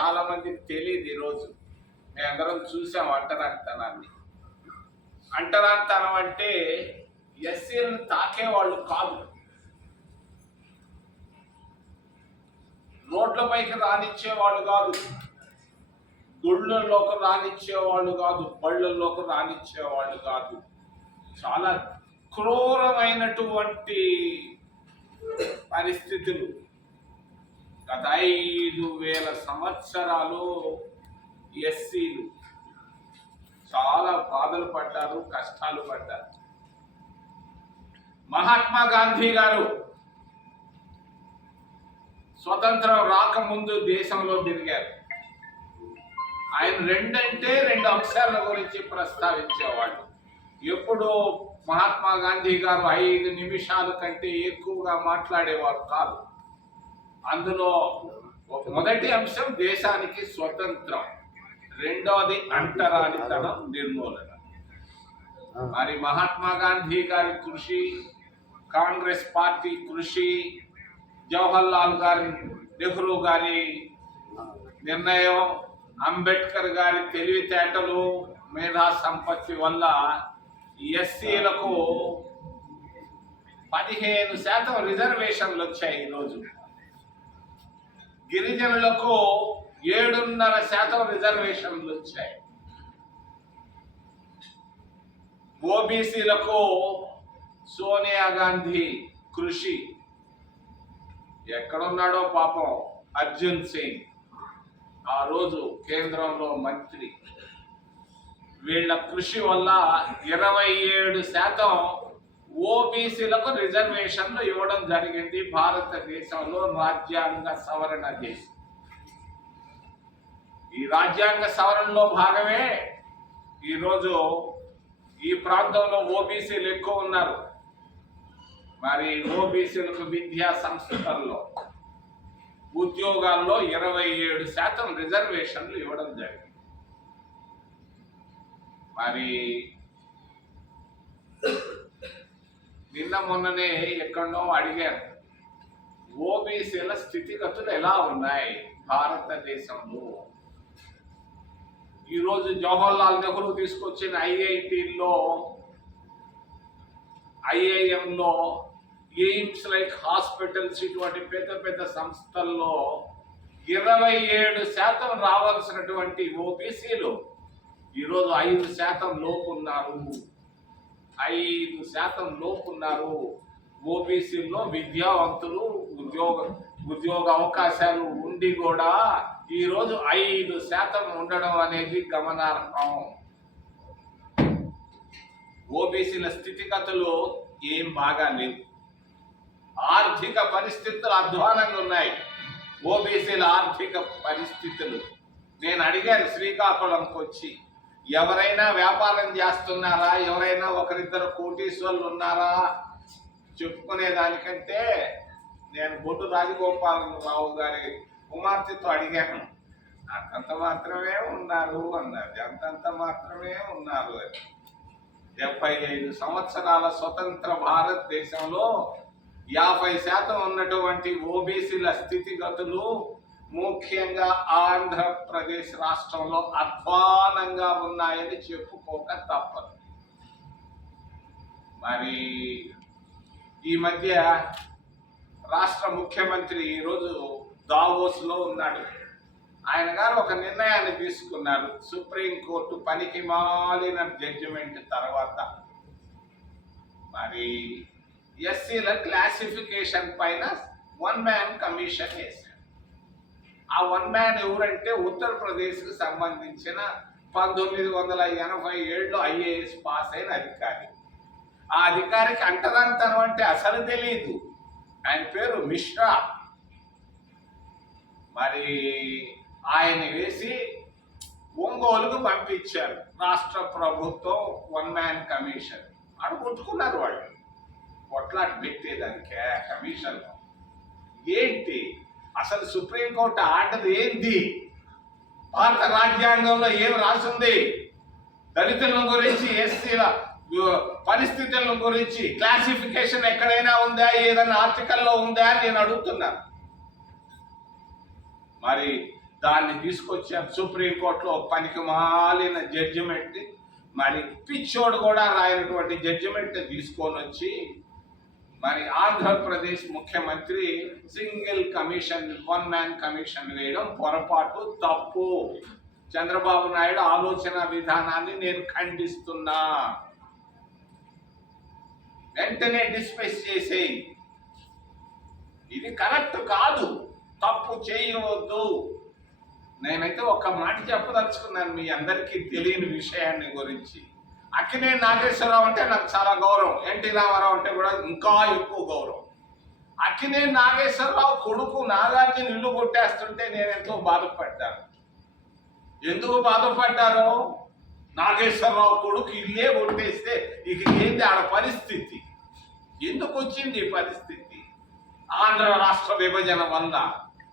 చాలా మందికి తెలియదు ఈరోజు మేమందరం చూసాం అంటరానితనాన్ని. అంటరానితనం అంటే ఎస్సీలను తాకేవాళ్ళు కాదు. రోడ్లపైకి రానిచ్చేవాళ్ళు కాదు. గుళ్ళల్లోకి రానిచ్చేవాళ్ళు కాదు. బళ్ళల్లోకి రానిచ్చేవాళ్ళు కాదు. చాలా క్రూరమైనటువంటి పరిస్థితులు. గత ఐదు వేల సంవత్సరాలు ఎస్సీలు చాలా బాధలు పడ్డారు కష్టాలు పడ్డారు. మహాత్మా గాంధీ గారు స్వతంత్రం రాకముందు దేశంలో తిరిగారు. ఆయన రెండంటే రెండు అంశాల గురించి ప్రస్తావించేవాళ్ళు. ఎప్పుడు మహాత్మా గాంధీ గారు ఐదు నిమిషాల కంటే ఎక్కువగా మాట్లాడేవారు కాదు. అందులో ఒక మొదటి అంశం దేశానికి స్వతంత్రం. రెండవది అంటరానితనం నిర్మూలన. మరి మహాత్మా గాంధీ గారి కృషి కాంగ్రెస్ పార్టీ కృషి జవహర్ లాల్ గారి నెహ్రూ గారి నిర్ణయం అంబేద్కర్ గారి తెలివితేటలు మేధా సంపత్తి వల్ల ఎస్సీలకు పదిహేను శాతం రిజర్వేషన్లు వచ్చాయి ఈరోజు. గిరిజనులకు ఏడున్నర శాతం రిజర్వేషన్లు వచ్చాయి. ఓబీసీలకు సోనియా గాంధీ కృషి. ఎక్కడున్నాడో పాపం అర్జున్ సింగ్. ఆ రోజు కేంద్రంలో మంత్రి. వీళ్ళ కృషి వల్ల ఇరవై ఏడు శాతం ఓబీసీలకు రిజర్వేషన్లు ఇవ్వడం జరిగింది భారతదేశంలో రాజ్యాంగ సవరణ చేసి. ఈ రాజ్యాంగ సవరణలో భాగమే ఈరోజు ఈ ప్రాంతంలో ఓబీసీలు ఎక్కువ ఉన్నారు. మరి ఓబీసీలకు విద్యా సంస్థల్లో ఉద్యోగాల్లో ఇరవై ఏడు శాతం రిజర్వేషన్లు ఇవ్వడం జరిగింది. మరి నిన్న మొన్ననే ఎక్కడో అడిగారు. ఓబీసీల స్థితిగతులు ఎలా ఉన్నాయి భారతదేశంలో? ఈరోజు జవహర్లాల్ నెహ్రూ తీసుకొచ్చిన ఐఐటీల్లో ఐఐఎంలో ఎయిమ్స్ లైక్ హాస్పిటల్స్ ఇటువంటి పెద్ద పెద్ద సంస్థల్లో ఇరవై ఏడు శాతం రావాల్సినటువంటి ఓబీసీలు ఈరోజు ఐదు శాతం లోపు ఉన్నారు. ఐదు శాతం లోపు ఉన్నారు ఓబీసీల్లో విద్యావంతులు ఉద్యోగ ఉద్యోగ అవకాశాలు ఉండి కూడా ఈరోజు ఐదు శాతం ఉండడం అనేది గమనార్హం. ఓబీసీల స్థితిగతులు ఏం బాగా లేవు. ఆర్థిక పరిస్థితులు అధ్వానంగా ఉన్నాయి. ఓబీసీల ఆర్థిక పరిస్థితులు. నేను అడిగాను శ్రీకాకుళంకి వచ్చి ఎవరైనా వ్యాపారం చేస్తున్నారా? ఎవరైనా ఒకరిద్దరు కోటీశ్వర్లు ఉన్నారా? చెప్పుకునే దానికంటే నేను బొడ్డు రాజగోపాలరావు గారి కుమార్తెతో అడిగాను. అంతంత మాత్రమే ఉన్నారు అన్నది అంతంత మాత్రమే ఉన్నారు అని. డెబ్బై ఐదు సంవత్సరాల స్వతంత్ర భారతదేశంలో యాభై శాతం ఉన్నటువంటి ఓబీసీల స్థితిగతులు ముఖ్యంగా ఆంధ్రప్రదేశ్ రాష్ట్రంలో అధ్వానంగా ఉన్నాయని చెప్పుకోక తప్పదు. మరి ఈ మధ్య రాష్ట్ర ముఖ్యమంత్రి ఈరోజు దావోస్లో ఉన్నాడు. ఆయన గారు ఒక నిర్ణయాన్ని తీసుకున్నారు. సుప్రీంకోర్టు పనికి మాలిన జడ్జిమెంట్ తర్వాత. మరి ఎస్సీల క్లాసిఫికేషన్ పైన వన్ మ్యాన్ కమిషన్ వేశారు. ఆ వన్ మ్యాన్ ఎవరంటే ఉత్తరప్రదేశ్కి సంబంధించిన పంతొమ్మిది వందల ఎనభై ఏడులో ఐఏఎస్ పాస్ అయిన అధికారి. ఆ అధికారికి అంటదంతనం అంటే అసలు తెలియదు ఆయన పేరు మిశ్రా. మరి ఆయన వేసి ఒంగోలుకు పంపించారు రాష్ట్ర ప్రభుత్వం వన్ మ్యాన్ కమిషన్. అని కొట్టుకున్నారు వాళ్ళు. కొట్లాట పెట్టేదానికే కమిషన్ ఏంటి? అసలు సుప్రీంకోర్టు ఆర్డర్ ఏంది భారత రాజ్యాంగంలో ఏం రాసింది? దళితుల గురించి ఎస్సీల పరిస్థితుల గురించి క్లాసిఫికేషన్ ఎక్కడైనా ఉందా? ఏదైనా ఆర్టికల్లో ఉందా అని నేను అడుగుతున్నాను మరి దాన్ని తీసుకొచ్చారు సుప్రీంకోర్టులో పనికి మాలిన జడ్జిమెంట్ మరి పిచ్చోడు కూడా రాయనటువంటి జడ్జిమెంట్ తీసుకొని వచ్చి మరి ఆంధ్రప్రదేశ్ ముఖ్యమంత్రి single commission one man commission వేయడం పొరపాటు తప్పు. చంద్రబాబు నాయుడు ఆలోచన విధానాన్ని నేను ఖండిస్తున్నా. వెంటనే డిస్మిస్ చేసేయి. ఇది కరెక్ట్ కాదు. తప్పు చేయవద్దు. నేనైతే ఒక మాట చెప్పదలుచుకున్నాను మీ అందరికీ తెలియని విషయాన్ని గురించి. అక్కినే నాగేశ్వరరావు అంటే నాకు చాలా గౌరవం. ఎన్టీ రామారావు అంటే కూడా ఇంకా ఎక్కువ గౌరవం. అక్కినే నాగేశ్వరరావు కొడుకు నాగార్జున ఇల్లు కొట్టేస్తుంటే నేను ఎంతో బాధపడ్డాను. ఎందుకు బాధపడ్డారు నాగేశ్వరరావు కొడుకు ఇల్లే కొట్టేస్తే ఇక ఏంది ఆడ పరిస్థితి? ఎందుకు వచ్చింది ఈ పరిస్థితి? ఆంధ్ర రాష్ట్ర విభజన వల్ల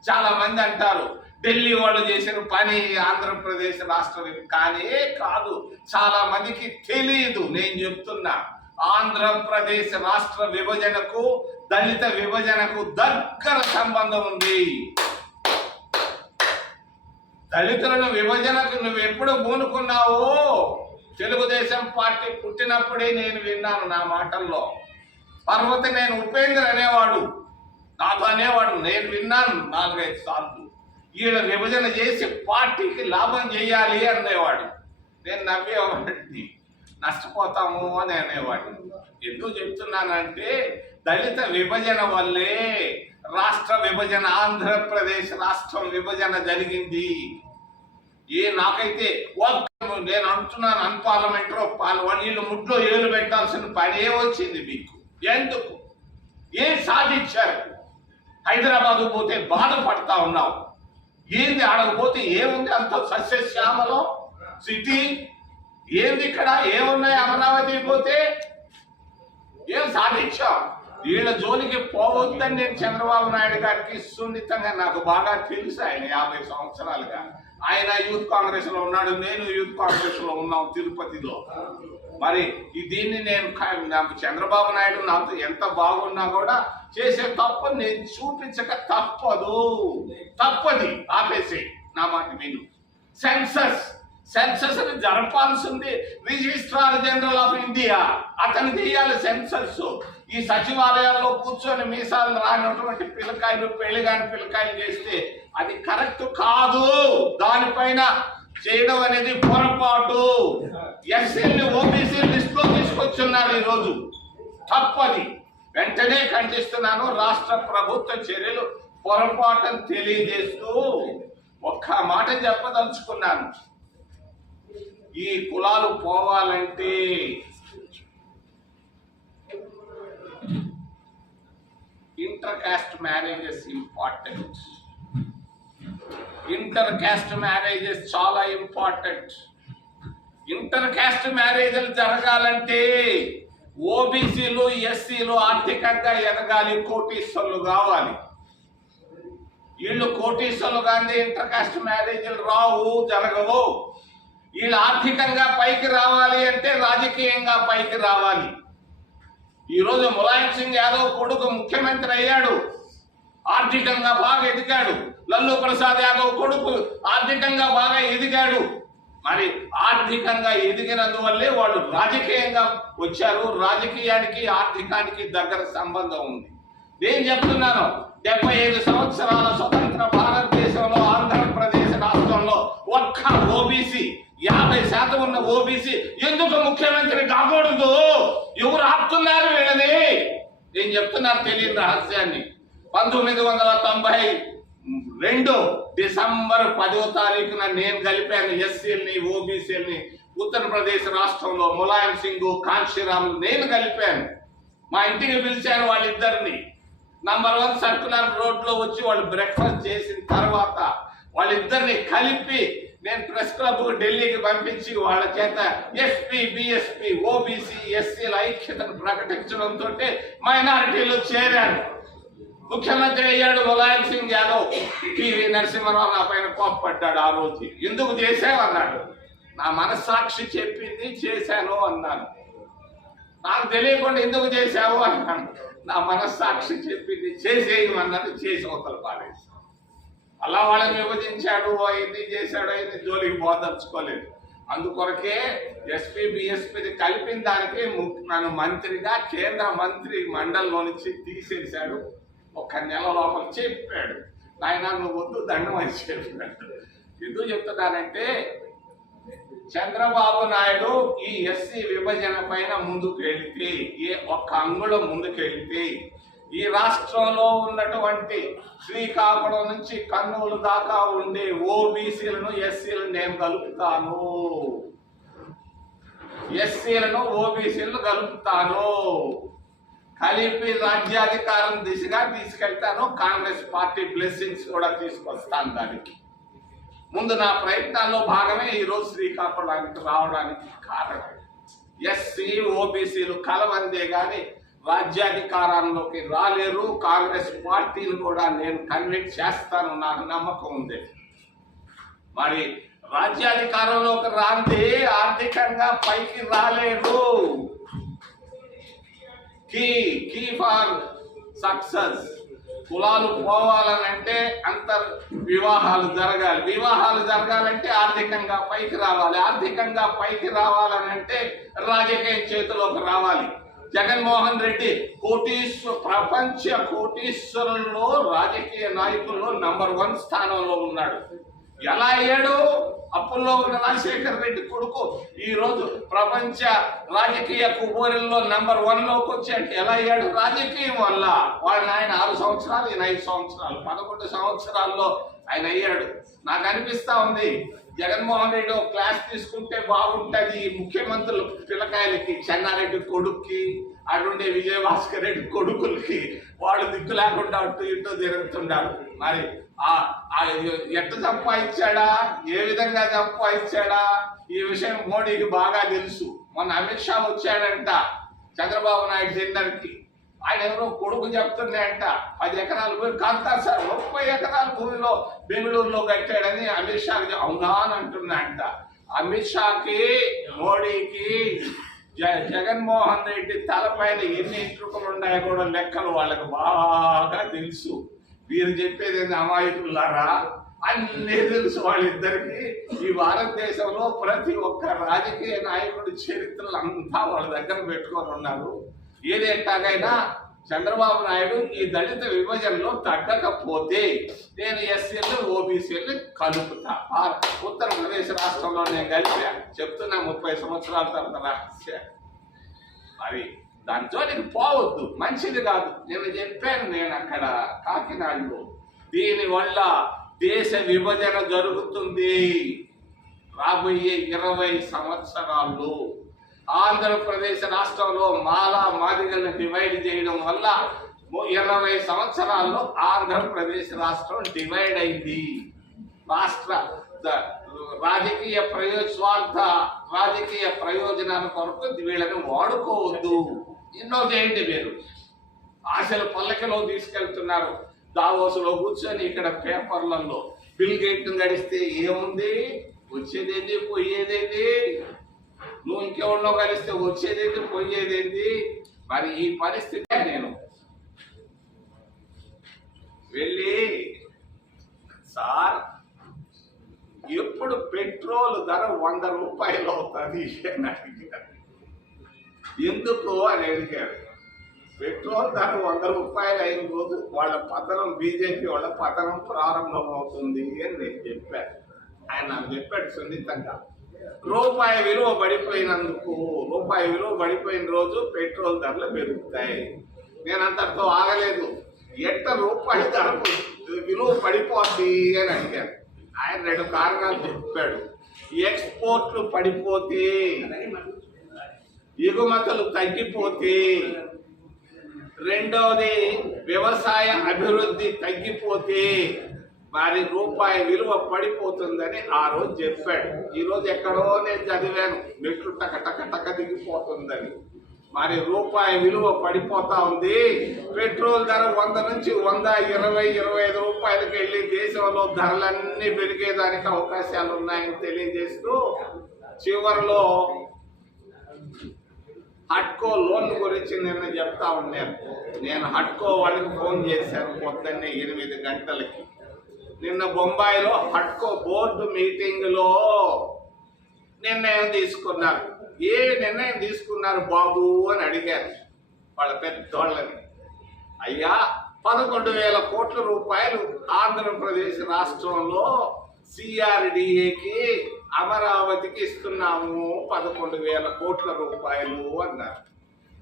చాలా మంది అంటారు ఢిల్లీ వాళ్ళు చేసిన పని ఆంధ్రప్రదేశ్ రాష్ట్రం కానీ కాదు. చాలా మందికి తెలియదు నేను చెప్తున్నా ఆంధ్రప్రదేశ్ రాష్ట్ర విభజనకు దళిత విభజనకు దగ్గర సంబంధం ఉంది. దళితులను విభజనకు నువ్వు ఎప్పుడు పూనుకున్నావో? తెలుగుదేశం పార్టీ పుట్టినప్పుడే నేను విన్నాను నా మాటల్లో. పర్వత నేను ఉపేంద్ర అనేవాడు. నాతో అనేవాడు. నేను విన్నాను నాలుగైదు సార్లు. వీళ్ళ విభజన చేసి పార్టీకి లాభం చేయాలి అనేవాడు. నేను నవ్వేవాడిని. నష్టపోతాము అని అనేవాడు. ఎందుకు చెప్తున్నానంటే దళిత విభజన వల్లే రాష్ట్ర విభజన ఆంధ్రప్రదేశ్ రాష్ట్రం విభజన జరిగింది. ఏ నాకైతే నేను అంటున్నాను అన్పార్లమెంటరీ పాల వీళ్ళు ముడ్లో ఏలు పెట్టాల్సిన పనే వచ్చింది మీకు. ఎందుకు? ఏం సాధించారు? హైదరాబాదు పోతే బాధపడతా ఉన్నావు. ఏంది ఆడకపోతే ఏముంది? అంత సస్యశ్యామలం సిటీ. ఏంది ఇక్కడ? ఏమున్నాయి? అమరావతి పోతే ఏం సాధించాం? వీళ్ళ జోలికి పోవద్దని నేను చంద్రబాబు నాయుడు గారికి సున్నితంగా నాకు బాగా తెలుసు ఆయన యాభై సంవత్సరాలుగా. ఆయన యూత్ కాంగ్రెస్లో ఉన్నాడు. నేను యూత్ కాంగ్రెస్లో ఉన్నాం తిరుపతిలో. మరి దీన్ని నేను నాకు చంద్రబాబు నాయుడు నాతో ఎంత బాగున్నా కూడా చేసే తప్పు నేను చూపించక తప్పదు. తప్పది. ఆపేసే నా మాట విను. సెన్సస్ సెన్సస్ని జరపాల్సింది రిజిస్ట్రార్ జనరల్ ఆఫ్ ఇండియా. అతను తీయాలి సెన్సస్ ఈ సచివాలయాల్లో కూర్చొని మీసాలు రానటువంటి పిల్లకాయలు పెళ్ళి కాని పిల్లకాయలు చేస్తే అది కరెక్ట్ కాదు. దానిపైన చేయడం అనేది పొరపాటు. ఎస్సీని ఓబీసీ లిస్ట్లో తీసుకొచ్చున్నారు ఈరోజు. తప్పది. వెంటనే ఖండిస్తున్నాను రాష్ట్ర ప్రభుత్వ చర్యలు పొరపాటును తెలియజేస్తూ ఒక్క మాట చెప్పదలుచుకున్నాను. ఈ కులాలు పోవాలంటే inter caste marriages important. Inter caste marriages చాలా ఇంపార్టెంట్. ఇంటర్ క్యాస్ట్ మ్యారేజ్లు జరగాలంటే ఓబీసీలు ఎస్సీలు ఆర్థికంగా ఎదగాలి కోటీశ్వర్లు కావాలి. వీళ్ళు కోటీశ్వర్లు కానీ ఇంటర్ కాస్ట్ మ్యారేజ్లు రావు జరగవు. వీళ్ళు ఆర్థికంగా పైకి రావాలి అంటే రాజకీయంగా పైకి రావాలి. ఈరోజు ములాయం సింగ్ యాదవ్ కొడుకు ముఖ్యమంత్రి అయ్యాడు. ఆర్థికంగా బాగా ఎదిగాడు. లల్లు ప్రసాద్ యాదవ్ కొడుకు ఆర్థికంగా బాగా ఎదిగాడు. మరి ఆర్థికంగా ఎదిగినందువల్లే వాళ్ళు రాజకీయంగా వచ్చారు. రాజకీయానికి ఆర్థికానికి దగ్గర సంబంధం ఉంది. నేను చెప్తున్నాను డెబ్బై ఐదు సంవత్సరాల స్వతంత్ర భారతదేశంలో ఆంధ్రప్రదేశ్ రాష్ట్రంలో ఒక్క ఓబీసీ యాభై శాతం ఉన్న ఓబీసీ ఎందుకు ముఖ్యమంత్రి కాకూడదు? ఎవరు ఆపుతున్నారు వీళ్ళని? నేను చెప్తున్నాను తెలియని రహస్యాన్ని. పంతొమ్మిది వందల తొంభై రెండు డిసెంబర్ పదో తారీఖున నేను కలిపాను ఎస్సీల్ని ఓబీసీల్ని ఉత్తరప్రదేశ్ రాష్ట్రంలో ములాయం సింగ్ కాంశీరామ్ నేను కలిపాను. మా ఇంటికి పిలిచాను వాళ్ళిద్దరిని. నంబర్ వన్ సర్కులర్ రోడ్లో వచ్చి వాళ్ళు బ్రేక్ఫాస్ట్ చేసిన తర్వాత వాళ్ళిద్దరిని కలిపి నేను ప్రెస్ క్లబ్ ఢిల్లీకి పంపించి వాళ్ళ చేత ఎస్పీ బిఎస్పీ ఓబీసీ ఎస్సీల ఐక్యతను ప్రకటించడంతో మైనారిటీలో చేరాను. ముఖ్యమంత్రి అయ్యాడు ములాయం సింగ్ యాదవ్. పివి నరసింహరావు నా పైన కోపడ్డాడు ఆ రోజు. ఎందుకు చేశావు నా మనస్సాక్షి చెప్పింది చేశాను అన్నాను నాకు తెలియకుండా ఎందుకు చేశావు అన్నాను నా మనస్సాక్షి చెప్పింది చేసేయమన్నాను చేసి అవతల పాడేసి అలా వాళ్ళని విభజించాడు అయింది చేశాడు అయింది జోలికి బోధర్చుకోలేదు అందుకొరకే ఎస్పీ బిఎస్పీని కలిపిన దానికి నన్ను మంత్రిగా కేంద్ర మంత్రి మండలిలో నుంచి తీసేశాడు. ఒక నెల లోపల చెప్పాడు. నాయన నువ్వు వద్దు దండం అని చెప్పాడు ఎందుకు చెప్తున్నానంటే చంద్రబాబు నాయుడు ఈ ఎస్సీ విభజన పైన ముందుకు వెళితే ఏ ఒక్క అంగుళం ముందుకు వెళితే ఈ రాష్ట్రంలో ఉన్నటువంటి శ్రీకాకుళం నుంచి కర్నూలు దాకా ఉండే ఓబీసీలను ఎస్సీలను నేను కలుపుతాను ఎస్సీలను ఓబీసీలను కలుపుతాను కలిపి రాజ్యాధికారం దిశగా తీసుకెళ్తాను. కాంగ్రెస్ పార్టీ బ్లెస్సింగ్స్ కూడా తీసుకొస్తాను దానికి. ముందు నా ప్రయత్నాల్లో భాగమే ఈరోజు శ్రీకాకుళానికి రావడానికి కారణం. ఎస్సీ ఓబీసీలు కలవందే కానీ రాజ్యాధికారంలోకి రాలేరు. కాంగ్రెస్ పార్టీని కూడా నేను కన్విన్స్ చేస్తాను నాకు నమ్మకం ఉంది. మరి రాజ్యాధికారంలోకి రాంది ఆర్థికంగా పైకి రాలేరు. Key key for success. కులాలు పోవాలనంటే అంతర్ వివాహాలు జరగాలి. వివాహాలు జరగాలంటే ఆర్థికంగా పైకి రావాలి. ఆర్థికంగా పైకి రావాలనంటే రాజకీయం చేతిలోకి రావాలి. జగన్మోహన్ రెడ్డి కోటీశ్వ ప్రపంచ కోటీశ్వరుల్లో రాజకీయ నాయకుల్లో నంబర్ వన్ స్థానంలో ఉన్నాడు. ఎలా అయ్యాడు? అప్పుల్లో ఉన్న రాజశేఖర్ రెడ్డి కొడుకు ఈ రోజు ప్రపంచ రాజకీయ కుబోరిల్లో నంబర్ వన్లోకి వచ్చి అంటే ఎలా అయ్యాడు? రాజకీయం వల్ల వాళ్ళని ఆయన ఆరు సంవత్సరాలు ఈయన ఐదు సంవత్సరాలు పదకొండు సంవత్సరాల్లో ఆయన అయ్యాడు. నాకు అనిపిస్తా ఉంది జగన్మోహన్ రెడ్డి ఒక క్లాస్ తీసుకుంటే బాగుంటుంది. ఈ ముఖ్యమంత్రులు పిల్లకాయలకి చెన్నారెడ్డి కొడుక్కి అటుండే విజయభాస్కర్ రెడ్డి కొడుకులకి వాళ్ళు దిక్కు లేకుండా అటు ఇటు తిరుగుతున్నారు. మరి ఆ ఎట్ట సంపాదించాడా ఏ విధంగా సంపాదించాడా ఈ విషయం మోడీకి బాగా తెలుసు. మొన్న అమిత్ షా వచ్చాడంట చంద్రబాబు నాయుడు డిన్నర్కి. ఆయన ఎవరో కొడుకు చెప్తున్నాయంట పది ఎకరాలు భూమి కాంతా సార్ ముప్పై ఎకరాల భూమిలో బెంగళూరులో కట్టాడని అమిత్ షాకి అవునా అని అంటున్నాయంట అమిత్ షాకి మోడీకి జ- జగన్మోహన్ రెడ్డి తలపైన ఎన్ని ఇంట్రుకలు ఉన్నాయో కూడా లెక్కలు వాళ్ళకి బాగా తెలుసు. వీరు చెప్పేది ఏంది? అమాయకులారా? అన్నీ తెలుసు వాళ్ళిద్దరికి. ఈ భారతదేశంలో ప్రతి ఒక్క రాజకీయ నాయకుడి చరిత్రలు అంతా వాళ్ళ దగ్గర పెట్టుకొని ఉన్నారు. ఏదేంటాగైనా చంద్రబాబు నాయుడు ఈ దళిత విభజనలో తగ్గకపోతే నేను ఎస్సీలు ఓబీసీలు కలుపుతా. ఉత్తరప్రదేశ్ రాష్ట్రంలో నేను కలిపా. చెప్తున్నా ముప్పై సంవత్సరాల తర్వాత మరి దాని జోలికి పోవద్దు. మంచిది కాదు. నేను చెప్పాను నేను అక్కడ కాకినాడలో. దీనివల్ల దేశ విభజన జరుగుతుంది. రాబోయే ఇరవై సంవత్సరాల్లో ఆంధ్రప్రదేశ్ రాష్ట్రంలో మాలా మాదిగలను డివైడ్ చేయడం వల్ల ఇరవై సంవత్సరాల్లో ఆంధ్రప్రదేశ్ రాష్ట్రం డివైడ్ అయింది. రాష్ట్ర రాజకీయ ప్రయోజ స్వార్థ రాజకీయ ప్రయోజనాల కొరకు వీళ్ళని వాడుకోవద్దు. ఎన్నో చేయండి మీరు. ఆశల పల్లకిలో తీసుకెళ్తున్నారు. దావోసులో కూర్చొని ఇక్కడ పేపర్లలో బిల్ గేట్ గడిస్తే ఏముంది? వచ్చేదేంది? పోయేదేంది? నువ్వు ఇంకెవరినో కలిస్తే వచ్చేదేంది? పోయేదేంది? మరి ఈ పరిస్థితి నేను వెళ్ళి సార్ ఎప్పుడు పెట్రోల్ ధర వంద రూపాయలు అవుతుంది? అని అడిగారు ఎందుకు అని అడిగారు. పెట్రోల్ ధర వంద రూపాయలు అయిన రోజు వాళ్ళ పతనం బీజేపీ వాళ్ళ పతనం ప్రారంభమవుతుంది అని నేను చెప్పాను. ఆయన నాకు చెప్పాడు సున్నితంగా. రూపాయి విలువ పడిపోయినందుకు రూపాయి విలువ పడిపోయిన రోజు పెట్రోల్ ధరలు పెరుగుతాయి. నేను అంతటితో ఆగలేదు. ఎట్ట రూపాయి ధర విలువ పడిపోద్ది అని అడిగాను. ఆయన రెండు కారణాలు చెప్పాడు. ఎక్స్పోర్ట్లు పడిపోతే ఎగుమతులు తగ్గిపోతే రెండవది వ్యవసాయ అభివృద్ధి తగ్గిపోతే వారి రూపాయి విలువ పడిపోతుందని ఆ రోజు చెప్పాడు. ఈరోజు ఎక్కడో నేను చదివాను. మెట్లు టక టక టక దిగిపోతుందని. మరి రూపాయి విలువ పడిపోతా ఉంది. పెట్రోల్ ధర వంద నుంచి వంద ఇరవై ఇరవై ఐదు రూపాయలకి వెళ్ళి దేశంలో ధరలన్నీ పెరిగేదానికి అవకాశాలు ఉన్నాయని తెలియజేస్తూ చివరిలో హట్కో లోన్ గురించి నిన్న చెప్తా ఉన్నాను. నేను హట్కో వాళ్ళకి ఫోన్ చేశాను పొద్దున్నే ఎనిమిది గంటలకి. నిన్న బొంబాయిలో హట్కో బోర్డు మీటింగ్లో నిర్ణయం తీసుకున్నారు. ఏ నిర్ణయం తీసుకున్నారు బాబు అని అడిగారు వాళ్ళ పెద్దోళ్ళని. అయ్యా పదకొండు వేల కోట్ల రూపాయలు ఆంధ్రప్రదేశ్ రాష్ట్రంలో సిఆర్డిఏకి అమరావతికి ఇస్తున్నాము పదకొండు వేల కోట్ల రూపాయలు అన్నారు.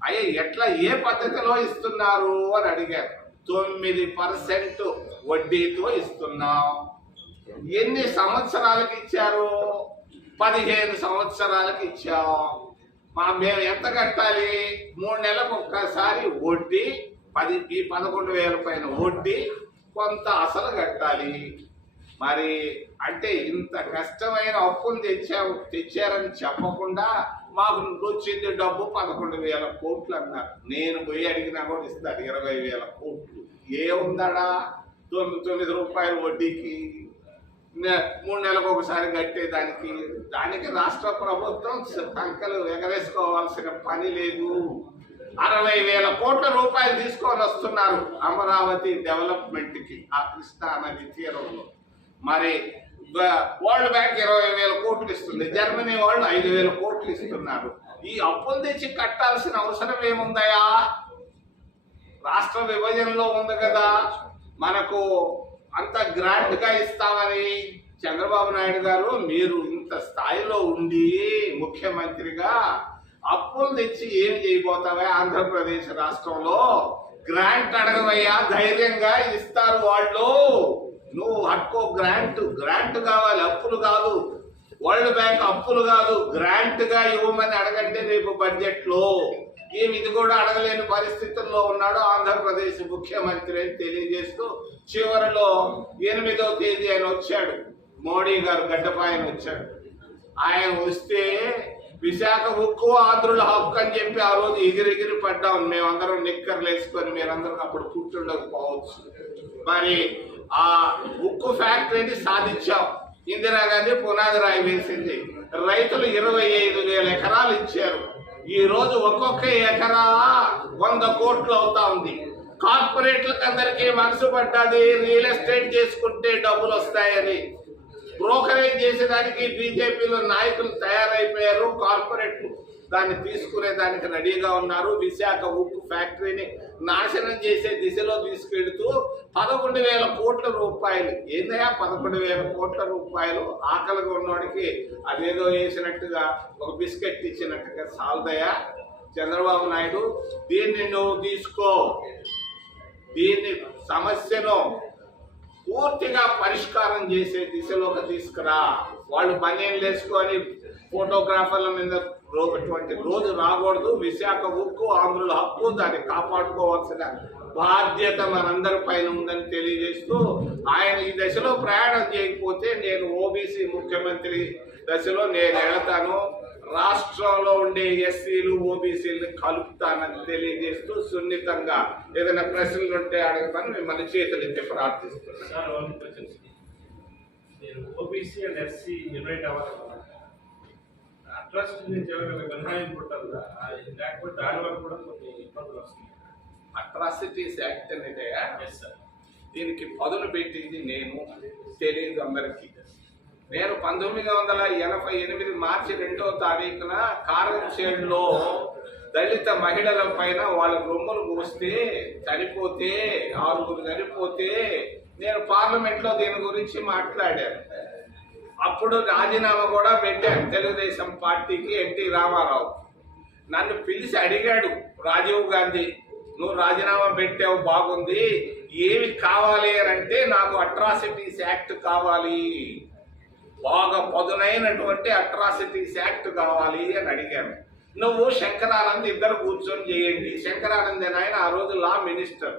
అయ్యా ఎట్లా ఏ పద్ధతిలో ఇస్తున్నారు అని అడిగారు. తొమ్మిది పర్సెంట్ వడ్డీతో ఇస్తున్నాం. ఎన్ని సంవత్సరాలకు ఇచ్చారు? పదిహేను సంవత్సరాలకు ఇచ్చాం. మా మేము ఎంత కట్టాలి? మూడు నెలలకు ఒక్కసారి వడ్డీ పది ఈ పదకొండు వేల పైన వడ్డీ కొంత అసలు కట్టాలి. మరి అంటే ఇంత కష్టమైన అప్పులు తెచ్చావు తెచ్చారని చెప్పకుండా మాకు వచ్చింది డబ్బు పదకొండు వేల కోట్లు అన్నారు. నేను పోయి అడిగినా కూడా ఇస్తారు ఇరవై వేల కోట్లు. ఏముందడా? తొమ్మిది తొమ్మిది రూపాయల వడ్డీకి నె- మూడు నెలలకు ఒకసారి కట్టేదానికి దానికి. రాష్ట్ర ప్రభుత్వం సంఖ్యలు ఎగరేసుకోవాల్సిన పని లేదు. అరవై వేల కోట్ల రూపాయలు తీసుకొని వస్తున్నారు అమరావతి డెవలప్మెంట్కి ఆ కృష్ణా నది తీరంలో. మరి వరల్డ్ బ్యాంక్ ఇరవై వేల కోట్లు ఇస్తుంది. జర్మనీ వాళ్ళు ఐదు వేల కోట్లు ఇస్తున్నారు. ఈ అప్పులు తెచ్చి కట్టాల్సిన అవసరం ఏముందయా రాష్ట్ర విభజనలో ఉంది కదా. మనకు అంత గ్రాంట్గా ఇస్తామని చంద్రబాబు నాయుడు గారు మీరు ఇంత స్థాయిలో ఉండి ముఖ్యమంత్రిగా అప్పులు తెచ్చి ఏం చేయబోతావా ఆంధ్రప్రదేశ్ రాష్ట్రంలో? గ్రాంట్ అడగవయ్యా ధైర్యంగా ఇస్తారు వాళ్ళు. నువ్వు అట్కో గ్రాంట్ గ్రాంట్ కావాలి అప్పులు కాదు. వరల్డ్ బ్యాంక్ అప్పులు కాదు. గ్రాంట్గా ఇవ్వమని అడగండి రేపు బడ్జెట్లో ఏమి ఇది కూడా అడగలేని పరిస్థితుల్లో ఉన్నాడు ఆంధ్రప్రదేశ్ ముఖ్యమంత్రి అని తెలియజేస్తూ చివరిలో ఎనిమిదో తేదీ ఆయన వచ్చాడు. మోడీ గారు గడ్డపాయన వచ్చాడు. ఆయన వస్తే విశాఖ ఉక్కు ఆంధ్రుల హక్కు అని చెప్పి ఆ రోజు ఎగిరెగిరి పడ్డాం. మేమందరం నిక్కర్లు వేసుకొని మీరందరం అప్పుడు కూర్చుండకపోవచ్చు మరి ఆ ఉక్కు ఫ్యాక్టరీని సాధించాం. ఇందిరాగాంధీ పునాది రాయి వేసింది. రైతులు ఇరవై ఐదు వేల ఎకరాలు ఇచ్చారు. ఈ రోజు ఒక్కొక్క ఎకరా వంద కోట్లు అవుతా ఉంది. కార్పొరేట్లకు అందరికీ మనసు పడ్డది రియల్ ఎస్టేట్ చేసుకుంటే డబ్బులు వస్తాయని. బ్రోకరేజ్ చేసేదానికి బీజేపీలో నాయకులు తయారైపోయారు కార్పొరేట్లు. దాన్ని తీసుకునే దానికి రెడీగా ఉన్నారు. విశాఖ ఉక్కు ఫ్యాక్టరీని నాశనం చేసే దిశలో తీసుకెళ్తూ పదకొండు వేల కోట్ల రూపాయలు. ఏందయ్యా పదకొండు వేల కోట్ల రూపాయలు? ఆకలిగా ఉన్నవాడికి అదేదో వేసినట్టుగా ఒక బిస్కెట్ ఇచ్చినట్టుగా సాల్దయ్యా. చంద్రబాబు నాయుడు దీన్ని నువ్వు తీసుకో. దీన్ని సమస్యను పూర్తిగా పరిష్కారం చేసే దిశలోకి తీసుకురా. వాళ్ళు బనియన్లు వేసుకొని ఫోటోగ్రాఫర్ల మీద రో- అటువంటి రోజు రాకూడదు. విశాఖ ఉక్కు ఆంధ్రుల హక్కు దాన్ని కాపాడుకోవాల్సిన బాధ్యత మనందరి పైన ఉందని తెలియజేస్తూ ఆయన ఈ దశలో ప్రయాణం చేయకపోతే నేను ఓబీసీ ముఖ్యమంత్రి దశలో నేను వెళతాను. రాష్ట్రంలో ఉండే ఎస్సీలు ఓబీసీలు కలుపుతానని తెలియజేస్తూ సున్నితంగా ఏదైనా ప్రశ్నలు ఉంటే అడగమని మిమ్మల్ని చేతులు ఎత్తి ప్రార్థిస్తున్నాను. ఓబీసీ అండ్ ఎస్సీ యునైట్ అవ్వాలి అట్రాసిటీ నుంచి ఎవరైనా లేకపోతే కూడా కొన్ని ఇబ్బందులు వస్తున్నాయి. అట్రాసిటీస్ యాక్ట్ అనేది ఎస్ సార్ దీనికి పదును పెట్టింది నేను తెలియదు అందరికీ. నేను పంతొమ్మిది వందల ఎనభై ఎనిమిది మార్చి రెండో తారీఖున కారంచేడులో దళిత మహిళల పైన వాళ్ళ రొమ్ములు కోస్తే చనిపోతే ఆరుగురు చనిపోతే నేను పార్లమెంట్లో దీని గురించి మాట్లాడాను. అప్పుడు రాజీనామా కూడా పెట్టాను తెలుగుదేశం పార్టీకి ఎన్టీ రామారావు. నన్ను పిలిచి అడిగాడు రాజీవ్ గాంధీ నువ్వు రాజీనామా పెట్టావు బాగుంది. ఏమి కావాలి అని అంటే నాకు అట్రాసిటీస్ యాక్ట్ కావాలి. బాగా పదునైనటువంటి అట్రాసిటీస్ యాక్ట్ కావాలి అని అడిగాను. నువ్వు శంకరానంద్ ఇద్దరు కూర్చొని చేయండి. శంకరానంద్ ఆయన ఆ రోజు లా మినిస్టర్.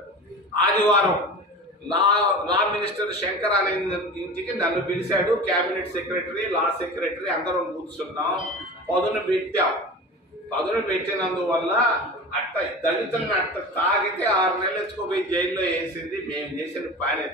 ఆదివారం లా లా మినిస్టర్ శంకరానంద్ ఇంటికి నన్ను పిలిచాడు క్యాబినెట్ సెక్రటరీ లా సెక్రటరీ అందరం కూర్చున్నాం. పదును పెట్టాం. పదును పెట్టినందువల్ల అట్ట దళితులను అట్ట తాగితే ఆరు నెలలు ఎత్తుకుపోయి జైల్లో వేసింది. మేము చేసిన పని.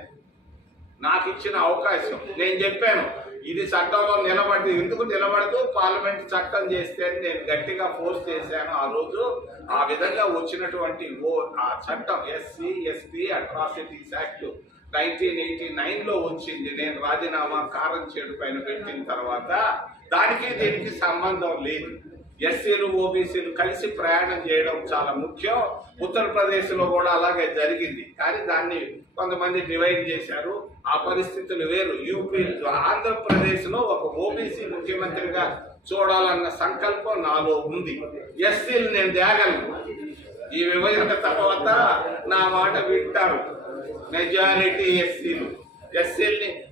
నాకు ఇచ్చిన అవకాశం. నేను చెప్పాను ఇది చట్టంలో నిలబడి ఎందుకు నిలబడదు? పార్లమెంట్ చట్టం చేస్తే అని నేను గట్టిగా ఫోర్స్ చేశాను ఆ రోజు. ఆ విధంగా వచ్చినటువంటి ఓ ఆ చట్టం SC ST atrocities act nineteen eighty నైన్లో వచ్చింది. నేను రాజీనామా కారం చేడు పైన పెట్టిన తర్వాత దానికి దీనికి సంబంధం లేదు. ఎస్సీలు ఓబీసీలు కలిసి ప్రయాణం చేయడం చాలా ముఖ్యం. ఉత్తరప్రదేశ్లో కూడా అలాగే జరిగింది. కానీ దాన్ని కొంతమంది డివైడ్ చేశారు. ఆ పరిస్థితులు వేరు. యూపీ ఆంధ్రప్రదేశ్లో ఒక ఓబీసీ ముఖ్యమంత్రిగా చూడాలన్న సంకల్పం నాలో ఉంది. ఎస్సీలు నేను తేగలను. ఈ విభజన తర్వాత నా మాట వింటారు. మెజారిటీ ఎస్సీలు. ఎస్సీల్ని